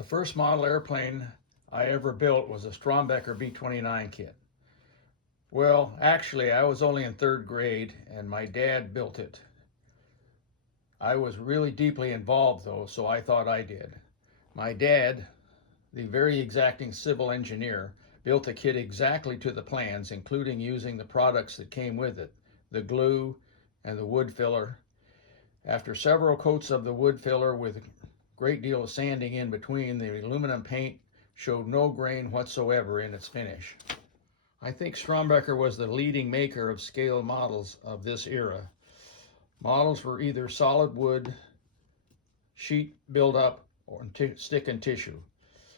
The first model airplane I ever built was a Strombecker B29 kit. Well, actually, I was only in third grade and my dad built it. I was really deeply involved though, so I thought I did. My dad, the very exacting civil engineer, built the kit exactly to the plans, including using the products that came with it, the glue and the wood filler. After several coats of the wood filler with a great deal of sanding in between, the aluminum paint showed no grain whatsoever in its finish. I think Strombecker was the leading maker of scale models of this era. Models were either solid wood, sheet build-up, or stick and tissue.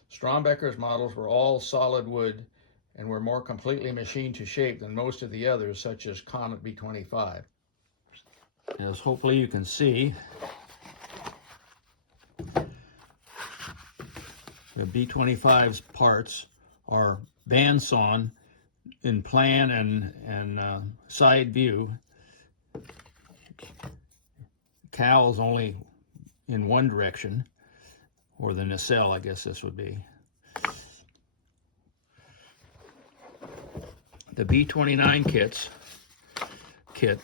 Strombecker's models were all solid wood and were more completely machined to shape than most of the others, such as Comet B25. As hopefully you can see, the B25's parts are bandsawn in plan and side view. Cowls only in one direction, or the nacelle, I guess this would be. The B29 kit, you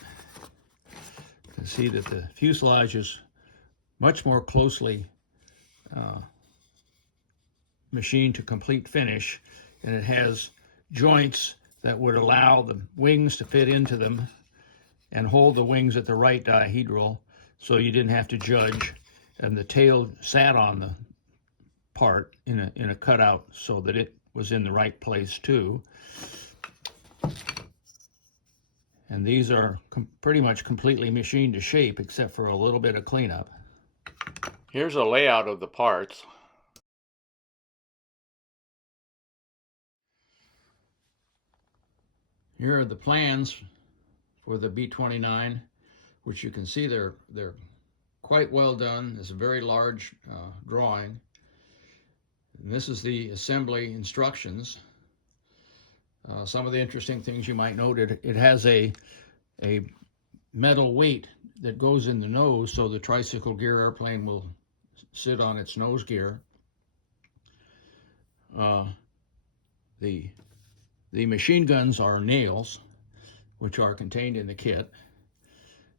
can see that the fuselage is much more closely machined to complete finish, and it has joints that would allow the wings to fit into them and hold the wings at the right dihedral, so you didn't have to judge, and the tail sat on the part in a cutout so that it was in the right place too. And these are pretty much completely machined to shape except for a little bit of cleanup. Here's a layout of the parts. Here are the plans for the B29, which you can see they're quite well done. It's a very large drawing. And this is the assembly instructions. Some of the interesting things you might note, it has a metal weight that goes in the nose, so the tricycle gear airplane will sit on its nose gear. The machine guns are nails, which are contained in the kit.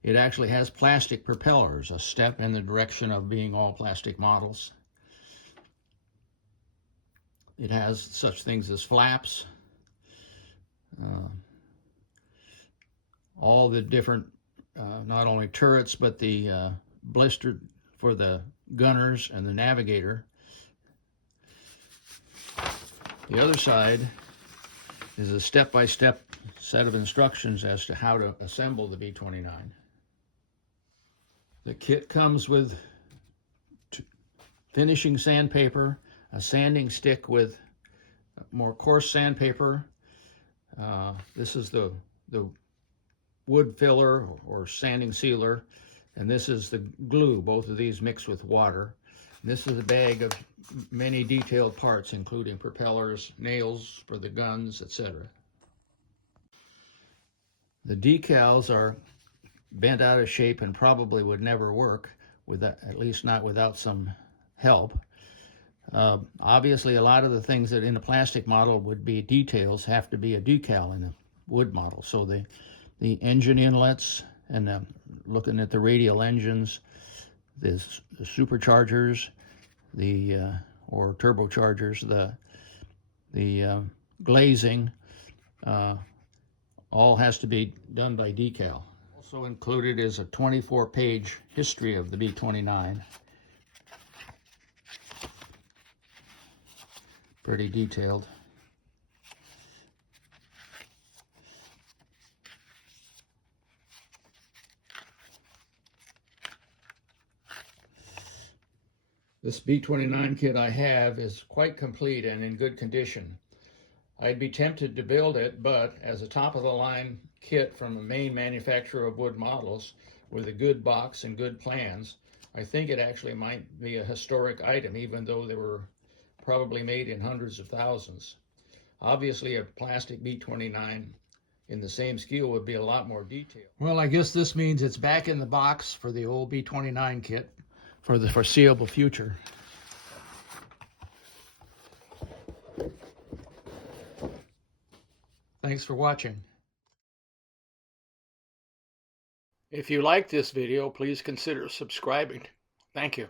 It actually has plastic propellers, a step in the direction of being all plastic models. It has such things as flaps, all the different, not only turrets, but the blister for the gunners and the navigator. The other side is a step-by-step set of instructions as to how to assemble the B29. The kit comes with finishing sandpaper, a sanding stick with more coarse sandpaper. This is the wood filler or sanding sealer, and this is the glue, both of these mixed with water. And this is a bag of many detailed parts, including propellers, nails for the guns, etc. The decals are bent out of shape and probably would never work, at least not without some help. Obviously, a lot of the things that in a plastic model would be details have to be a decal in a wood model. So the engine inlets, and looking at the radial engines, the superchargers, or turbochargers, the glazing, all has to be done by decal. Also included is a 24-page history of the B29. Pretty detailed. This B29 kit I have is quite complete and in good condition. I'd be tempted to build it, but as a top-of-the-line kit from a main manufacturer of wood models with a good box and good plans, I think it actually might be a historic item, even though they were probably made in hundreds of thousands. Obviously, a plastic B29 in the same scale would be a lot more detailed. Well, I guess this means it's back in the box for the old B29 kit for the foreseeable future. Thanks for watching. If you like this video, please consider subscribing. Thank you.